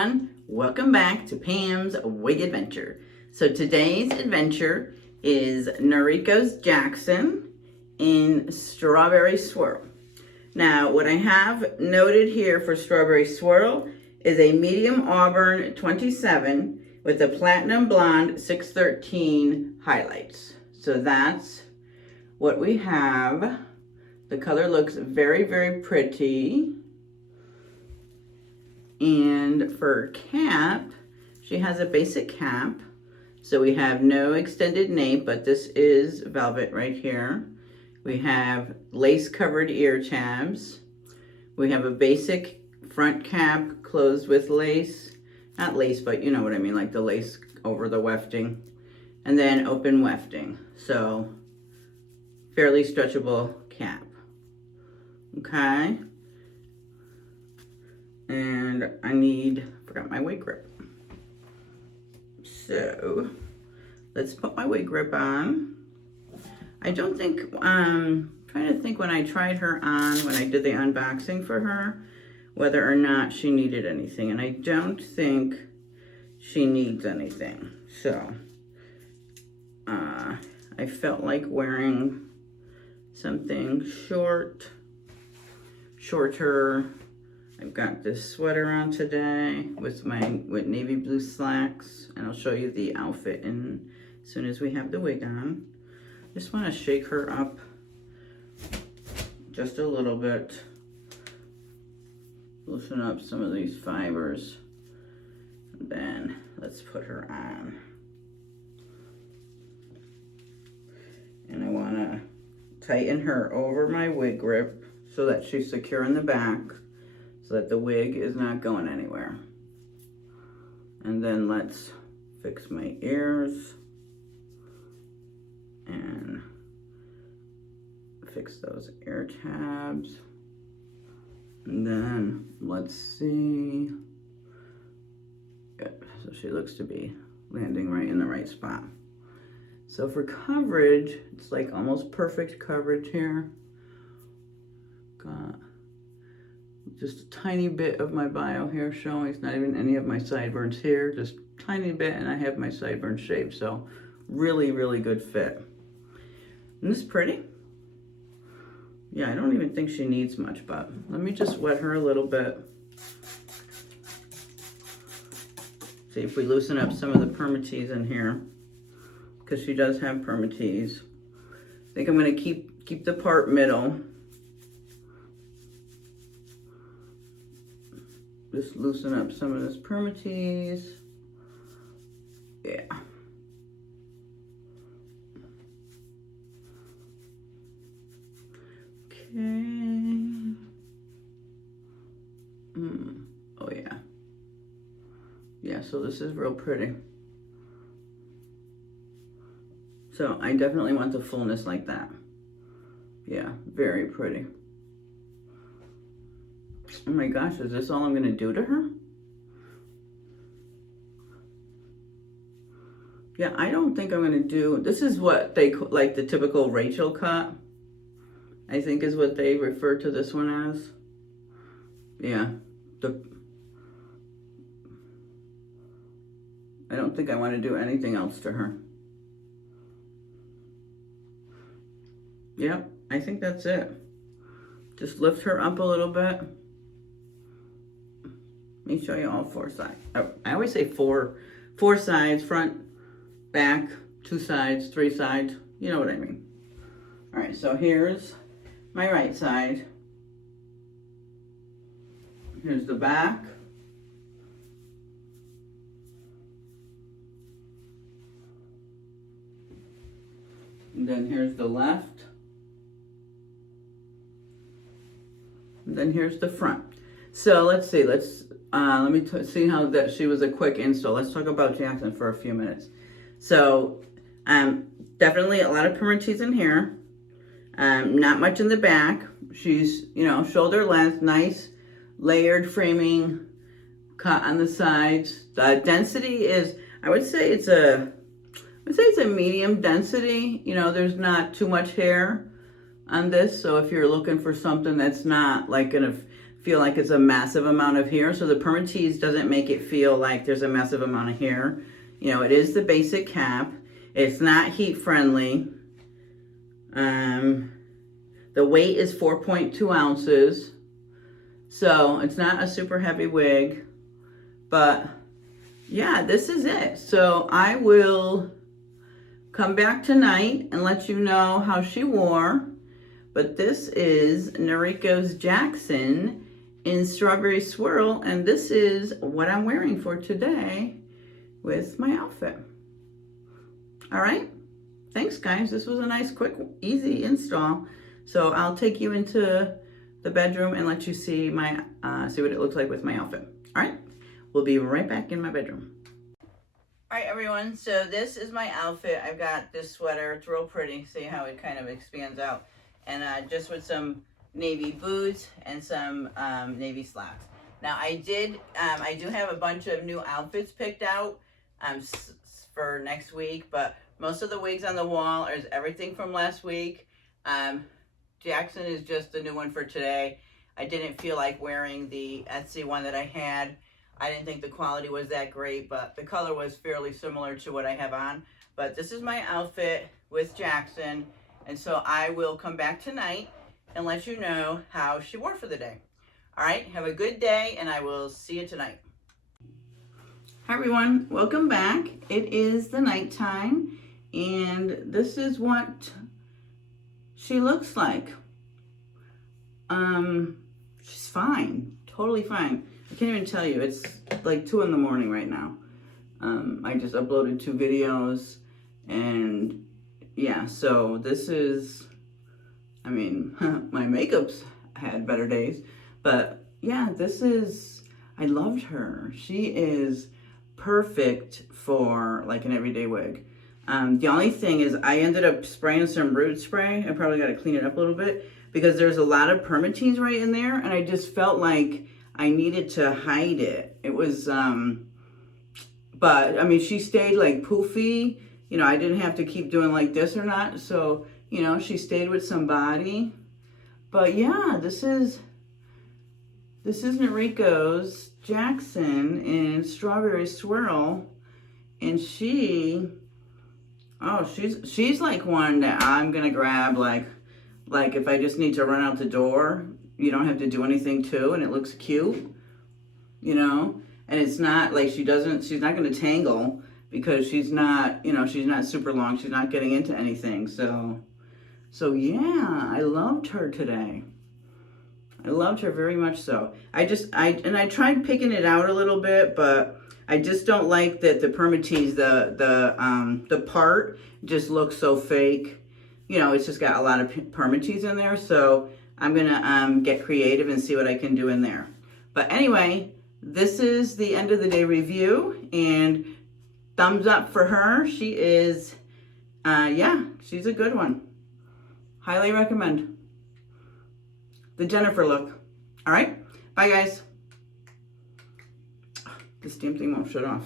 everyone, welcome back to Pam's Wig Adventure. So today's adventure is Noriko Jackson in Strawberry Swirl. Now what I have noted here for Strawberry Swirl is a medium auburn 27 with a platinum blonde 613 highlights. So that's what we have. The color looks very, very pretty. And for cap, she has a basic cap. So we have no extended nape, but this is velvet right here. We have lace covered ear tabs. We have a basic front cap closed with lace. Not lace, but you know what I mean, like the lace over the wefting. And then open wefting. So fairly stretchable cap. Okay. And I forgot my wig grip. So let's put my wig grip on. I don't think, trying to think when I tried her on, when I did the unboxing for her, whether or not she needed anything. And I don't think she needs anything. So I felt like wearing something shorter. I've got this sweater on today with navy blue slacks, and I'll show you the outfit as soon as we have the wig on. Just want to shake her up just a little bit, loosen up some of these fibers, and then let's put her on. And I want to tighten her over my wig grip so that she's secure in the back, so that the wig is not going anywhere. And then let's fix my ears and fix those ear tabs. And then let's see. Good. So she looks to be landing right in the right spot. So for coverage, it's like almost perfect coverage here. Got just a tiny bit of my bio hair showing. It's not even any of my sideburns here, just tiny bit, and I have my sideburns shaved. So really, really good fit. Isn't this pretty? Yeah, I don't even think she needs much, but let me just wet her a little bit. See if we loosen up some of the permatease in here, because she does have permatease. I think I'm gonna keep the part middle. Just loosen up some of this permatease. Yeah. Okay. Oh yeah. Yeah, so this is real pretty. So I definitely want the fullness like that. Yeah, very pretty. Oh my gosh, is this all I'm gonna do to her? Yeah, I don't think I'm gonna do, this is what they, like the typical Rachel cut, I think is what they refer to this one as. Yeah, I don't think I wanna do anything else to her. Yep, I think that's it. Just lift her up a little bit. Let me show you all four sides. I always say four sides, front, back, 2 sides, 3 sides. You know what I mean. All right, so here's my right side. Here's the back. And then here's the left. And then here's the front. So let's see, let me see how that she was a quick install. Let's talk about Jackson for a few minutes. So definitely a lot of permatease in here. Not much in the back. She's, you know, shoulder length, nice layered framing cut on the sides. The density is, I would say it's a medium density. You know, there's not too much hair on this. So if you're looking for something that's not like gonna feel like it's a massive amount of hair. So the permatease doesn't make it feel like there's a massive amount of hair. You know, it is the basic cap. It's not heat friendly. The weight is 4.2 ounces. So it's not a super heavy wig. But yeah, this is it. So I will come back tonight and let you know how she wore. But this is Noriko's Jackson in Strawberry Swirl, and this is what I'm wearing for today with my outfit. All right, thanks guys. This was a nice, quick, easy install. So I'll take you into the bedroom and let you see my see what it looks like with my outfit. All right, we'll be right back in my bedroom. All right, everyone. So this is my outfit. I've got this sweater. It's real pretty. See how it kind of expands out, and just with some navy boots and some navy slacks. Now I do have a bunch of new outfits picked out for next week, but most of the wigs on the wall is everything from last week. Jackson is just the new one for today. I didn't feel like wearing the Etsy one that I had. I didn't think the quality was that great, but the color was fairly similar to what I have on. But this is my outfit with Jackson, and so I will come back tonight and let you know how she wore for the day. All right, have a good day, and I will see you tonight. Hi everyone, welcome back. It is the nighttime, and this is what she looks like. She's fine, totally fine. I can't even tell you, it's like 2 in the morning right now. I just uploaded 2 videos, and yeah, so this is, I mean, my makeup's had better days, but yeah, this is, I loved her. She is perfect for like an everyday wig. The only thing is I ended up spraying some root spray. I probably got to clean it up a little bit because there's a lot of permatease right in there, and I just felt like I needed to hide it. It was, but I mean, she stayed like poofy. You know, I didn't have to keep doing like this or not. So, you know, she stayed with some body. But yeah, this is Noriko's Jackson in Strawberry Swirl. And she's like one that I'm gonna grab, like if I just need to run out the door, you don't have to do anything to, and it looks cute, you know? And it's not like she's not gonna tangle because she's not, you know, she's not super long, she's not getting into anything. So yeah, I loved her today. I loved her very much so. I tried picking it out a little bit, but I just don't like that the permatease, the part just looks so fake. You know, it's just got a lot of permatease in there, so I'm gonna get creative and see what I can do in there. But anyway, this is the end of the day review, and thumbs up for her. She is, yeah, she's a good one. Highly recommend. The Jennifer look. All right, bye guys. This damn thing won't shut off.